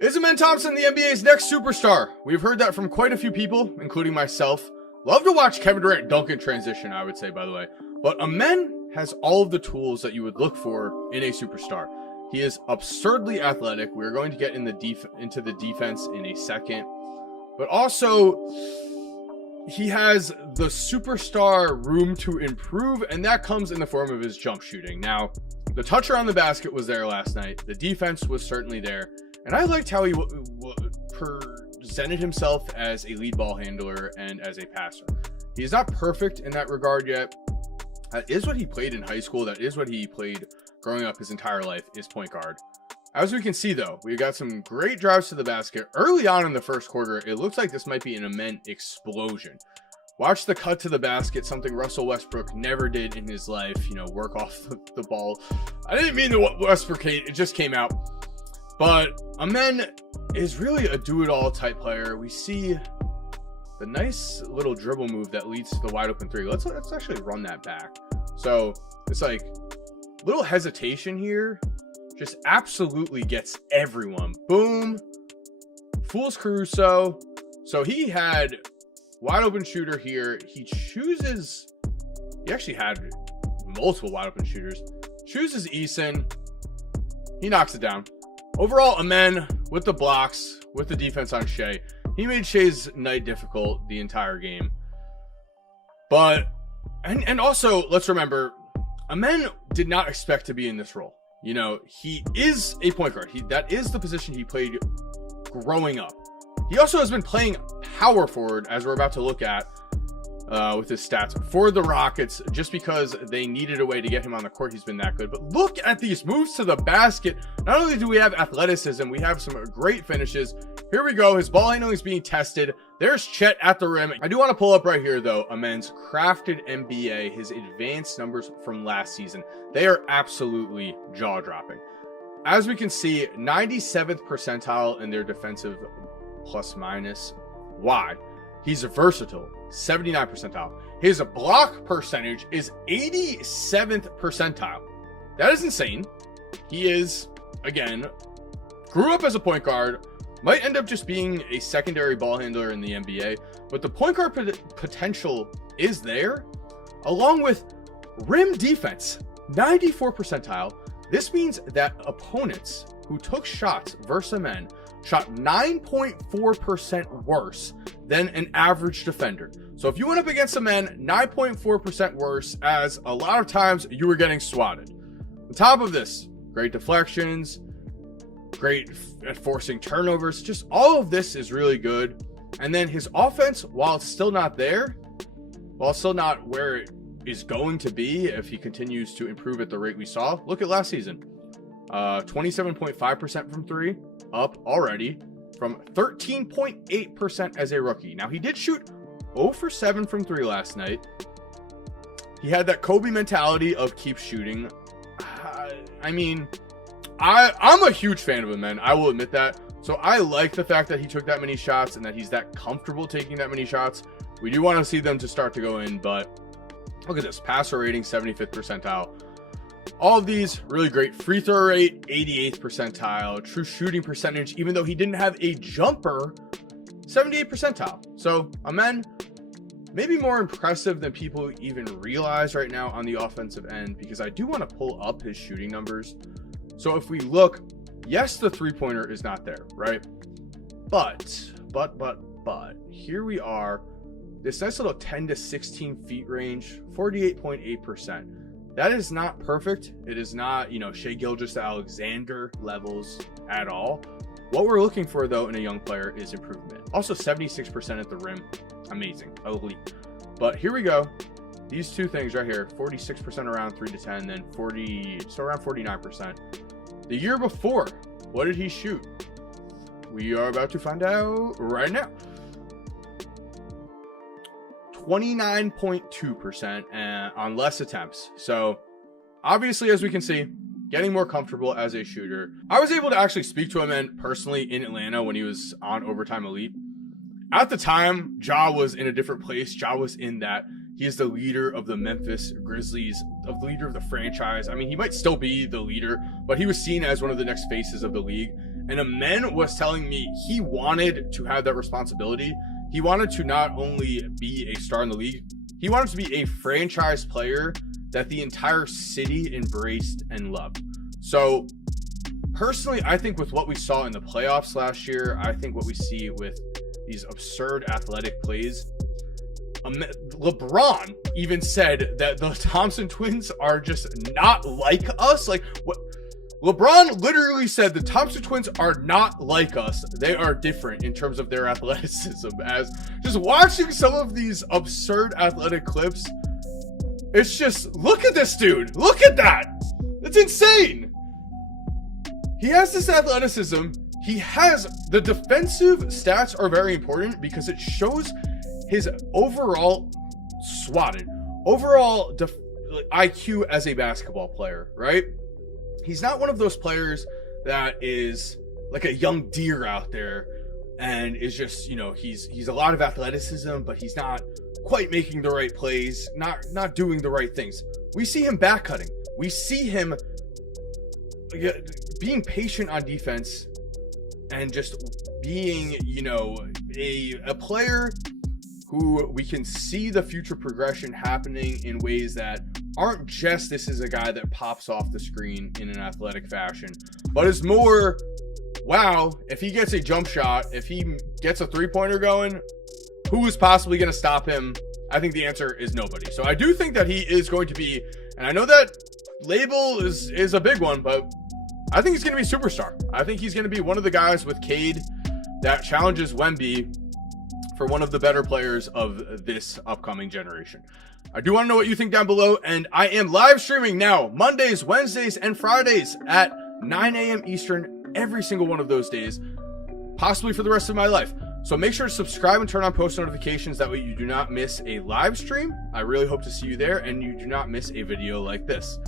Is Amen Thompson the NBA's next superstar? We've heard that from quite a few people, including myself. Love to watch Kevin Durant dunk in transition, I would say, by the way. But Amen has all of the tools that you would look for in a superstar. He is absurdly athletic. We're going to get into the defense in a second. But also, he has the superstar room to improve, and that comes in the form of his jump shooting. Now, the touch around the basket was there last night. The defense was certainly there. And I liked how he presented himself as a lead ball handler and as a passer. He is not perfect in that regard yet. That is what he played in high school. That is what he played growing up his entire life, is point guard. As we can see, though, we got some great drives to the basket. Early on in the first quarter, it looks like this might be an Amen explosion. Watch the cut to the basket, something Russell Westbrook never did in his life, work off the ball. I didn't mean to Westbrook hate, it just came out. But Amen is really a do-it-all type player. We see the nice little dribble move that leads to the wide open three. Let's actually run that back. So it's like little hesitation here, just absolutely gets everyone. Boom. Fools Caruso. So he had wide open shooter here. He actually had multiple wide open shooters. Chooses Eason. He knocks it down. Overall, Amen with the blocks, with the defense on Shea. He made Shea's night difficult the entire game. But, and also, let's remember, Amen did not expect to be in this role. He is a point guard. That is the position he played growing up. He also has been playing power forward, as we're about to look at with his stats for the Rockets, just because they needed a way to get him on the court. He's been that good. But look at these moves to the basket. Not only do we have athleticism, we have some great finishes. Here we go. His ball handling is being tested. There's Chet at the rim. I do want to pull up right here, though, Amen's crafted NBA, his advanced numbers from last season. They are absolutely jaw-dropping. As we can see, 97th percentile in their defensive plus-minus. Why? He's versatile, 79th percentile. His block percentage is 87th percentile. That is insane. He is, again, grew up as a point guard, might end up just being a secondary ball handler in the NBA, but the point guard potential is there, along with rim defense, 94th percentile. This means that opponents who took shots versus Amen shot 9.4% worse than an average defender. So if you went up against Amen, 9.4% worse, as a lot of times you were getting swatted. On top of this, great deflections, great at forcing turnovers, just all of this is really good. And then his offense, while it's still not there, while it's still not where it is going to be if he continues to improve at the rate we saw, look at last season. 27.5% from three, up already from 13.8% as a rookie. Now, he did shoot 0 for 7 from three last night. He had that Kobe mentality of keep shooting. I'm a huge fan of him, man. I will admit that. So I like the fact that he took that many shots and that he's that comfortable taking that many shots. We do want to see them to start to go in, but look at this. Passer rating, 75th percentile. All of these really great. Free throw rate, 88th percentile. True shooting percentage, even though he didn't have a jumper, 78th percentile. So Amen, maybe more impressive than people even realize right now on the offensive end, because I do want to pull up his shooting numbers. So if we look, yes, the three-pointer is not there, right? But here we are, this nice little 10 to 16 feet range, 48.8%. That is not perfect. It is not, Shai Gilgeous-Alexander levels at all. What we're looking for, though, in a young player is improvement. Also, 76% at the rim. Amazing. Elite. But here we go. These two things right here, 46% around 3 to 10, then around 49%. The year before, what did he shoot? We are about to find out right now. 29.2% on less attempts. So obviously, as we can see, getting more comfortable as a shooter. I was able to actually speak to him personally in Atlanta when he was on Overtime Elite. At the time, Ja was in a different place. Ja was in that he is the leader of the Memphis Grizzlies, the leader of the franchise. I mean, he might still be the leader, but he was seen as one of the next faces of the league. And Amen was telling me he wanted to have that responsibility. He wanted to not only be a star in the league, he wanted to be a franchise player that the entire city embraced and loved. So personally, I think with what we saw in the playoffs last year, I think what we see with these absurd athletic plays, LeBron even said that the Thompson twins are just not like us. Like, what? LeBron literally said the Thompson twins are not like us. They are different in terms of their athleticism. As just watching some of these absurd athletic clips, it's just, look at this dude. Look at that. It's insane. He has this athleticism. He has the defensive stats are very important because it shows his overall IQ as a basketball player, right? He's not one of those players that is like a young deer out there and is just, you know, he's a lot of athleticism, but he's not quite making the right plays, not doing the right things. We see him back cutting. We see him being patient on defense and just being, you know, a player who we can see the future progression happening in ways that aren't just this is a guy that pops off the screen in an athletic fashion, but is more, wow, if he gets a jump shot, if he gets a three-pointer going, who is possibly going to stop him? I think the answer is nobody. So I do think that he is going to be, and I know that label is a big one, but I think he's going to be a superstar. I think he's going to be one of the guys with Cade that challenges Wemby for one of the better players of this upcoming generation. I do want to know what you think down below, and I am live streaming now Mondays, Wednesdays, and Fridays at 9 a.m. Eastern every single one of those days, possibly for the rest of my life. So make sure to subscribe and turn on post notifications. That way you do not miss a live stream. I really hope to see you there and you do not miss a video like this.